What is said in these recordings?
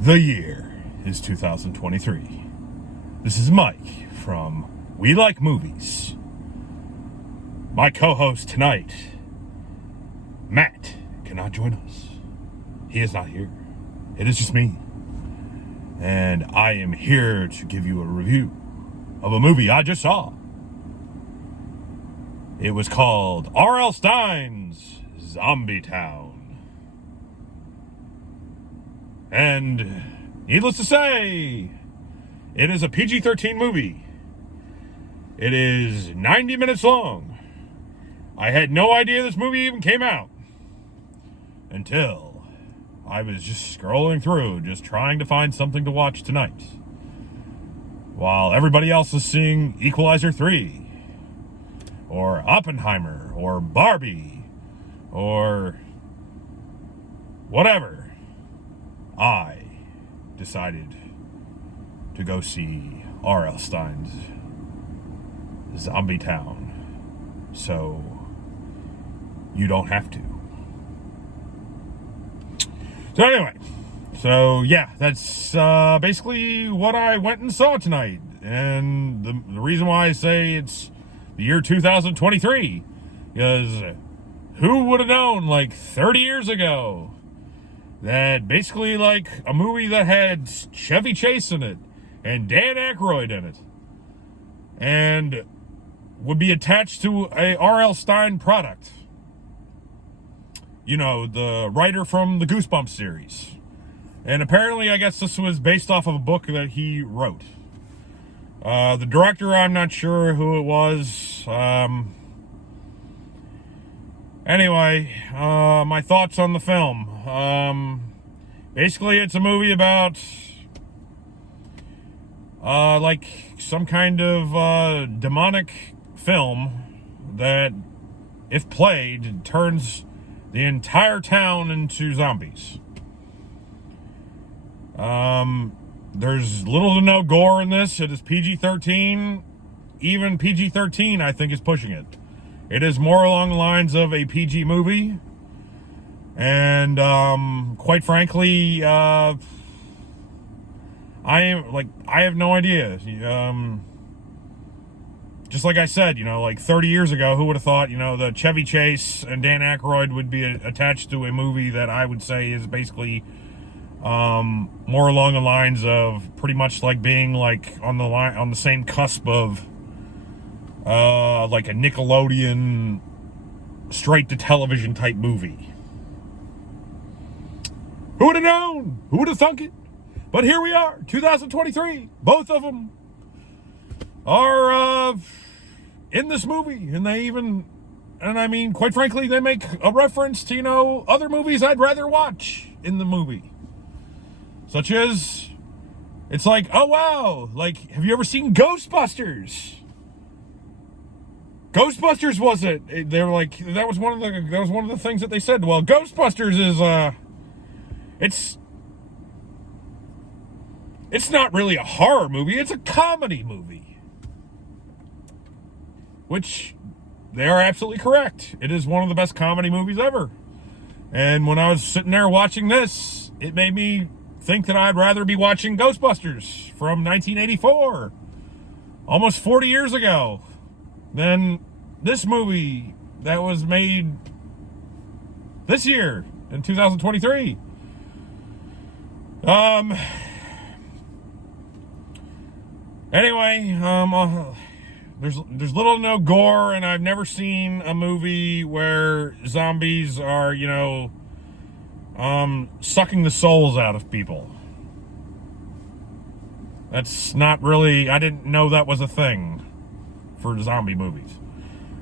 The year is 2023. This is Mike from We Like Movies. My co-host tonight, Matt, cannot join us. He is not here. It is just me. And I am here to give you a review of a movie I just saw. It was called R.L. Stine's Zombie Town. And needless to say, it is a PG-13 movie. It is 90 minutes long. I had no idea this movie even came out until I was just scrolling through, just trying to find something to watch tonight, while everybody else is seeing Equalizer 3, or Oppenheimer, or Barbie, or whatever. I decided to go see R.L. Stine's Zombie Town, so you don't have to. So anyway, that's basically what I went and saw tonight. And the reason why I say it's the year 2023, because who would have known, like 30 years ago, that basically like a movie that had Chevy Chase in it and Dan Aykroyd in it and would be attached to a R.L. Stine product. You know, the writer from the Goosebumps series. And apparently, I guess this was based off of a book that he wrote. The director, I'm not sure who it was. Anyway, my thoughts on the film. Basically, it's a movie about like some kind of demonic film that, if played, turns the entire town into zombies. There's little to no gore in this. It is PG-13. Even PG-13, I think, is pushing it. It is more along the lines of a PG movie. And, quite frankly, I have no idea. Just like I said, like 30 years ago, who would have thought, the Chevy Chase and Dan Aykroyd would be attached to a movie that I would say is basically, more along the lines of pretty much like being like on the same cusp of, like a Nickelodeon straight to television type movie. Who would have known? Who would have thunk it? But here we are, 2023. Both of them are in this movie, and I mean, quite frankly, they make a reference to, other movies I'd rather watch in the movie. Such as, it's like, oh wow, like, have you ever seen Ghostbusters? Ghostbusters was it? They were like, that was one of the things that they said. Well, Ghostbusters is it's not really a horror movie, it's a comedy movie. Which, they are absolutely correct. It is one of the best comedy movies ever. And when I was sitting there watching this, it made me think that I'd rather be watching Ghostbusters from 1984, almost 40 years ago, than this movie that was made this year in 2023. Anyway, there's little to no gore, and I've never seen a movie where zombies are, sucking the souls out of people. That's not really, I didn't know that was a thing for zombie movies.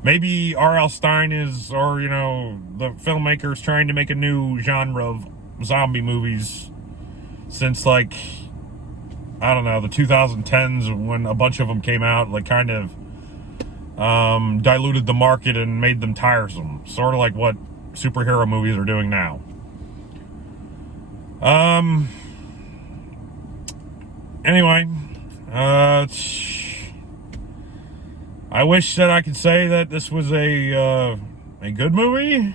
Maybe R.L. Stine is, or, the filmmakers trying to make a new genre of zombie movies since, like, I don't know, the 2010s, when a bunch of them came out, like, kind of diluted the market and made them tiresome. Sort of like what superhero movies are doing now. Anyway, I wish that I could say that this was a good movie.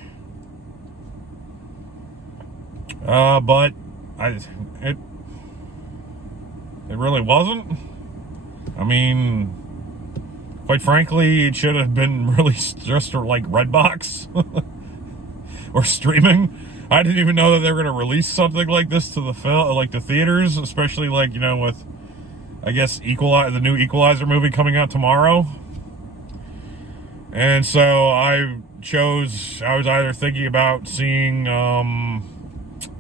But It really wasn't. I mean, quite frankly, it should have been released just like Redbox or streaming. I didn't even know that they were going to release something like this to the like the theaters, especially like, you know, with, I guess, the new Equalizer movie coming out tomorrow. And so I was either thinking about seeing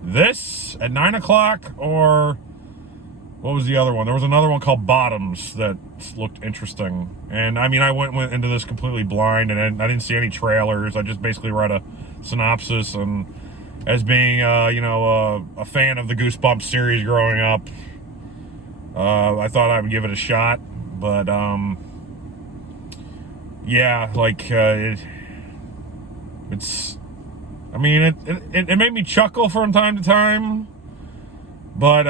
this at 9 o'clock, or what was the other one? There was another one called Bottoms that looked interesting. And I mean, I went into this completely blind, and I didn't see any trailers. I just basically read a synopsis, and as being, a fan of the Goosebumps series growing up, I thought I would give it a shot. But, yeah, like, it's, I mean, it made me chuckle from time to time, but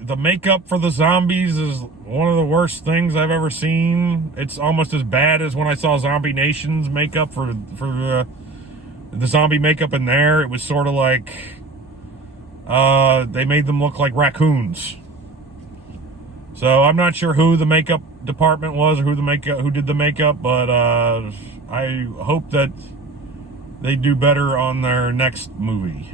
the makeup for the zombies is one of the worst things I've ever seen. It's almost as bad as when I saw Zombie Nation's makeup for the zombie makeup in there. It was sort of like they made them look like raccoons. So I'm not sure who the makeup department was or who did the makeup, but I hope that they do better on their next movie.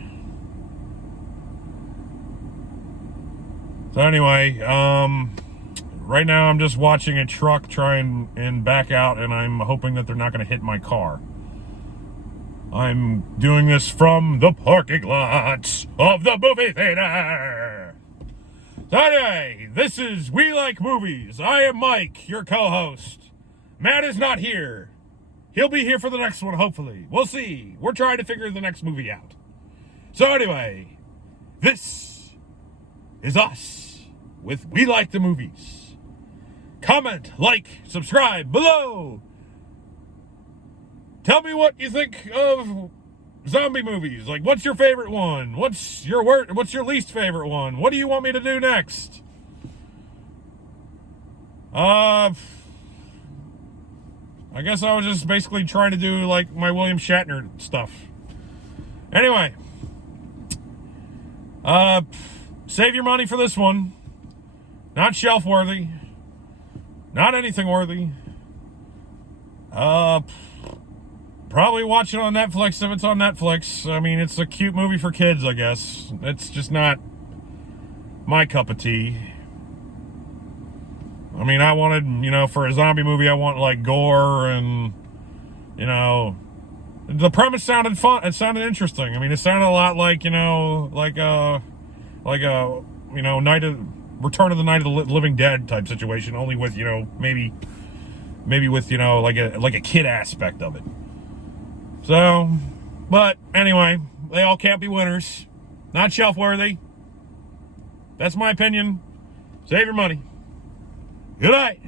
So anyway, right now I'm just watching a truck try and back out, and I'm hoping that they're not going to hit my car. I'm doing this from the parking lot of the movie theater. So anyway, this is We Like Movies. I am Mike, your co-host. Matt is not here. He'll be here for the next one, hopefully. We'll see. We're trying to figure the next movie out. So anyway, this is us with We Like the Movies. Comment, like, subscribe below. Tell me what you think of zombie movies. Like, what's your favorite one? What's your least favorite one? What do you want me to do next? I guess I was just basically trying to do like my William Shatner stuff. Anyway, save your money for this one. Not shelf worthy. Not anything worthy. Probably watch it on Netflix if it's on Netflix. I mean, it's a cute movie for kids, I guess. It's just not my cup of tea. I mean, I wanted, for a zombie movie, I want, like, gore and, the premise sounded fun. It sounded interesting. I mean, it sounded a lot like, Return of the Night of the Living Dead type situation, only with, maybe with, like a kid aspect of it. So, but anyway, they all can't be winners. Not shelf worthy. That's my opinion. Save your money. Good night.